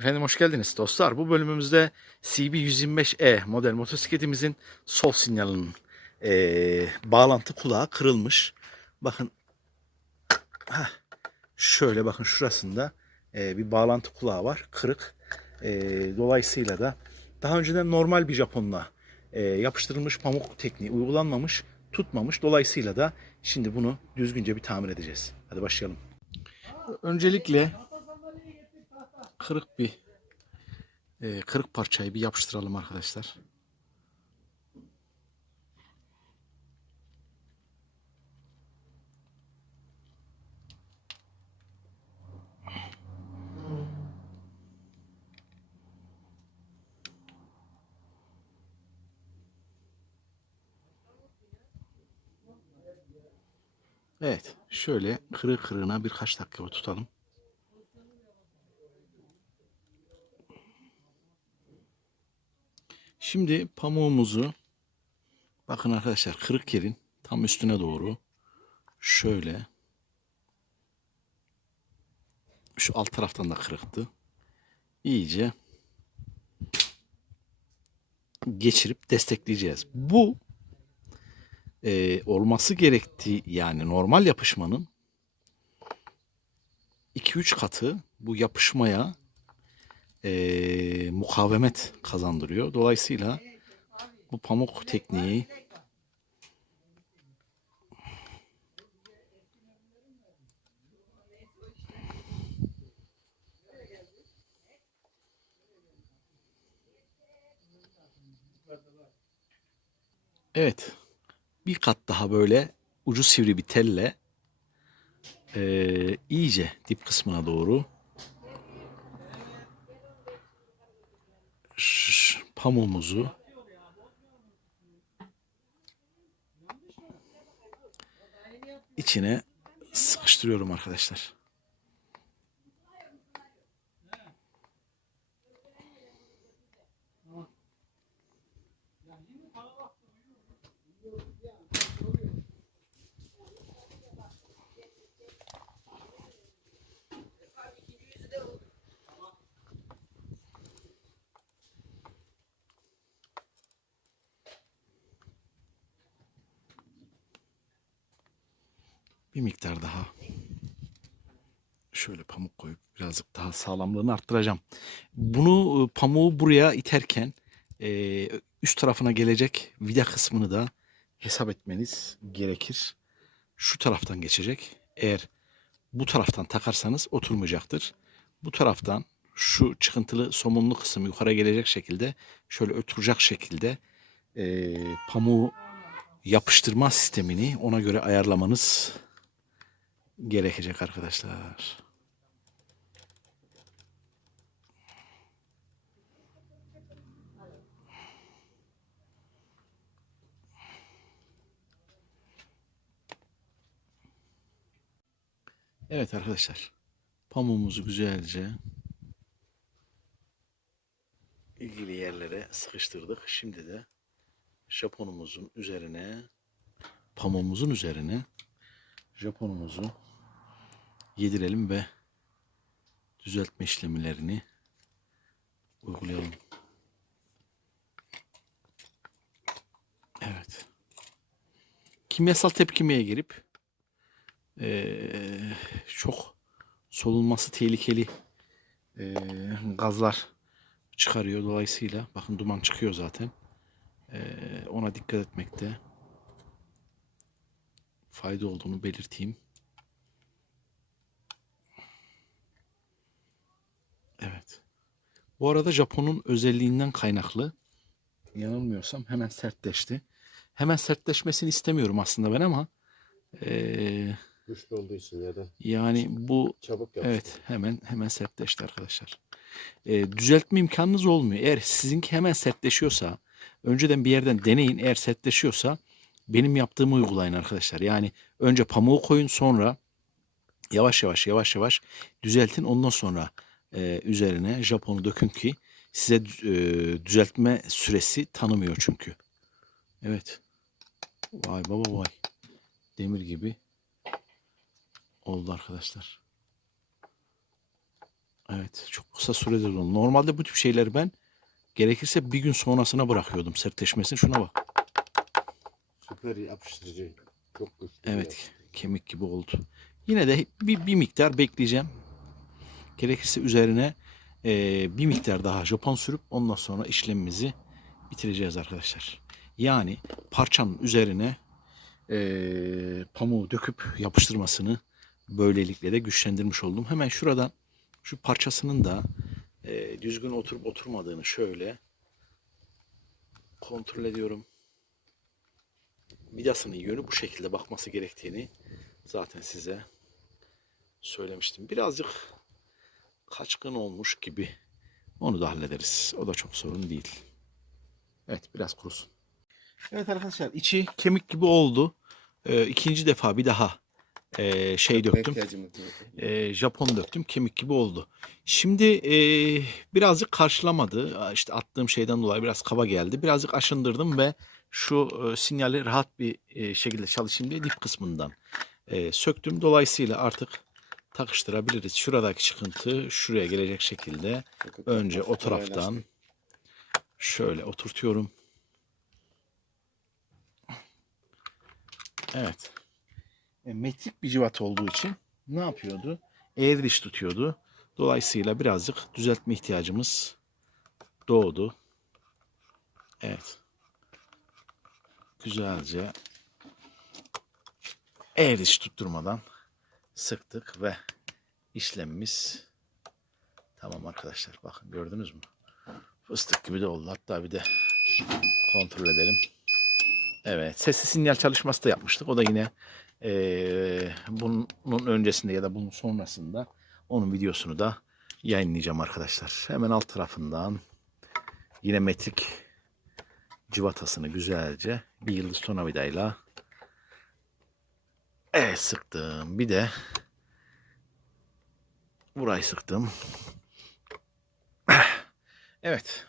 Efendim hoş geldiniz dostlar. Bu bölümümüzde CB125E model motosikletimizin sol sinyalinin eee, bağlantı kulağı kırılmış. Bakın şöyle bakın şurasında eee, bir bağlantı kulağı var. Kırık. Eee, dolayısıyla da daha önceden normal bir Japonla eee, yapıştırılmış pamuk tekniği uygulanmamış, tutmamış. Dolayısıyla da şimdi bunu düzgünce bir tamir edeceğiz. Hadi başlayalım. Öncelikle kırık bir e, kırık parçayı bir yapıştıralım arkadaşlar. Evet, şöyle kırığı kırığına birkaç dakika tutalım. Şimdi pamuğumuzu bakın arkadaşlar kırık yerin tam üstüne doğru şöyle şu alt taraftan da kırıktı. İyice geçirip destekleyeceğiz. Bu e, olması gerektiği yani normal yapışmanın 2-3 katı bu yapışmaya e, mukavemet kazandırıyor. Dolayısıyla bu pamuk tekniği Evet. Bir kat daha böyle ucu sivri bir telle e, iyice dip kısmına doğru pamuğumuzu içine sıkıştırıyorum arkadaşlar. Bir miktar daha şöyle pamuk koyup birazcık daha sağlamlığını arttıracağım. Bunu e, pamuğu buraya iterken e, üst tarafına gelecek vida kısmını da hesap etmeniz gerekir. Şu taraftan geçecek. Eğer bu taraftan takarsanız oturmayacaktır. Bu taraftan şu çıkıntılı somunlu kısım yukarı gelecek şekilde şöyle oturacak şekilde e, pamuğu yapıştırma sistemini ona göre ayarlamanız gerekecek arkadaşlar. Evet arkadaşlar. Pamuğumuzu güzelce ilgili yerlere sıkıştırdık. Şimdi de Japonumuzun üzerine pamuğumuzun üzerine Japonumuzu yedirelim ve düzeltme işlemlerini uygulayalım. Evet. Kimyasal tepkimeye girip eee, çok solunması tehlikeli eee, gazlar çıkarıyor. Dolayısıyla bakın duman çıkıyor zaten. Eee, ona dikkat etmekte fayda olduğunu belirteyim. Evet. Bu arada Japon'un özelliğinden kaynaklı yanılmıyorsam hemen sertleşti. Hemen sertleşmesini istemiyorum aslında ben ama eee, Güçlü olduğu için ya da yani bu çabuk yapıştı. Evet hemen hemen sertleşti arkadaşlar. Ee, düzeltme imkanınız olmuyor. Eğer sizinki hemen sertleşiyorsa önceden bir yerden deneyin. Eğer sertleşiyorsa benim yaptığımı uygulayın arkadaşlar. Yani önce pamuğu koyun sonra yavaş yavaş yavaş yavaş düzeltin. Ondan sonra e, üzerine Japon'u dökün ki size e, düzeltme süresi tanımıyor çünkü. Evet. Vay baba vay. Demir gibi oldu arkadaşlar. Evet çok kısa sürede dondu. Normalde bu tip şeyleri ben gerekirse bir gün sonrasına bırakıyordum sertleşmesini. Şuna bak. Süper yapıştırıcı. Çok güçlü. Evet kemik gibi oldu. Yine de bir, bir miktar bekleyeceğim. Gerekirse üzerine eee, bir miktar daha Japon sürüp ondan sonra işlemimizi bitireceğiz arkadaşlar. Yani parçanın üzerine eee, pamuğu döküp yapıştırmasını böylelikle de güçlendirmiş oldum. Hemen şuradan şu parçasının da eee, düzgün oturup oturmadığını şöyle kontrol ediyorum vidasının yönü bu şekilde bakması gerektiğini zaten size söylemiştim. Birazcık kaçkın olmuş gibi. Onu da hallederiz. O da çok sorun değil. Evet biraz kurusun. Evet arkadaşlar içi kemik gibi oldu. Ee, ikinci defa bir daha ee, şey döktüm. Ee, Japon döktüm. Kemik gibi oldu. Şimdi ee, birazcık karşılamadı. İşte attığım şeyden dolayı biraz kaba geldi. Birazcık aşındırdım ve şu e, sinyali rahat bir e, şekilde çalışayım diye dip kısmından e, söktüm. Dolayısıyla artık takıştırabiliriz. Şuradaki çıkıntı şuraya gelecek şekilde önce o taraftan şöyle oturtuyorum. Evet. E, metrik bir civat olduğu için ne yapıyordu? Eğri diş tutuyordu. Dolayısıyla birazcık düzeltme ihtiyacımız doğdu. Evet güzelce eğer hiç tutturmadan sıktık ve işlemimiz tamam arkadaşlar. Bakın gördünüz mü? Fıstık gibi de oldu. Hatta bir de kontrol edelim. Evet sesli sinyal çalışması da yapmıştık. O da yine eee, bunun öncesinde ya da bunun sonrasında onun videosunu da yayınlayacağım arkadaşlar. Hemen alt tarafından yine metrik civatasını güzelce bir yıldız tornavidayla evet sıktım. Bir de burayı sıktım. Evet.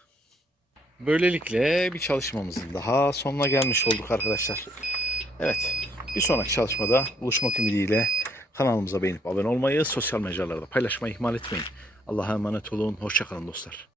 Böylelikle bir çalışmamızın daha sonuna gelmiş olduk arkadaşlar. Evet. Bir sonraki çalışmada buluşmak ümidiyle kanalımıza beğenip abone olmayı, sosyal mecralarda paylaşmayı ihmal etmeyin. Allah'a emanet olun. Hoşçakalın dostlar.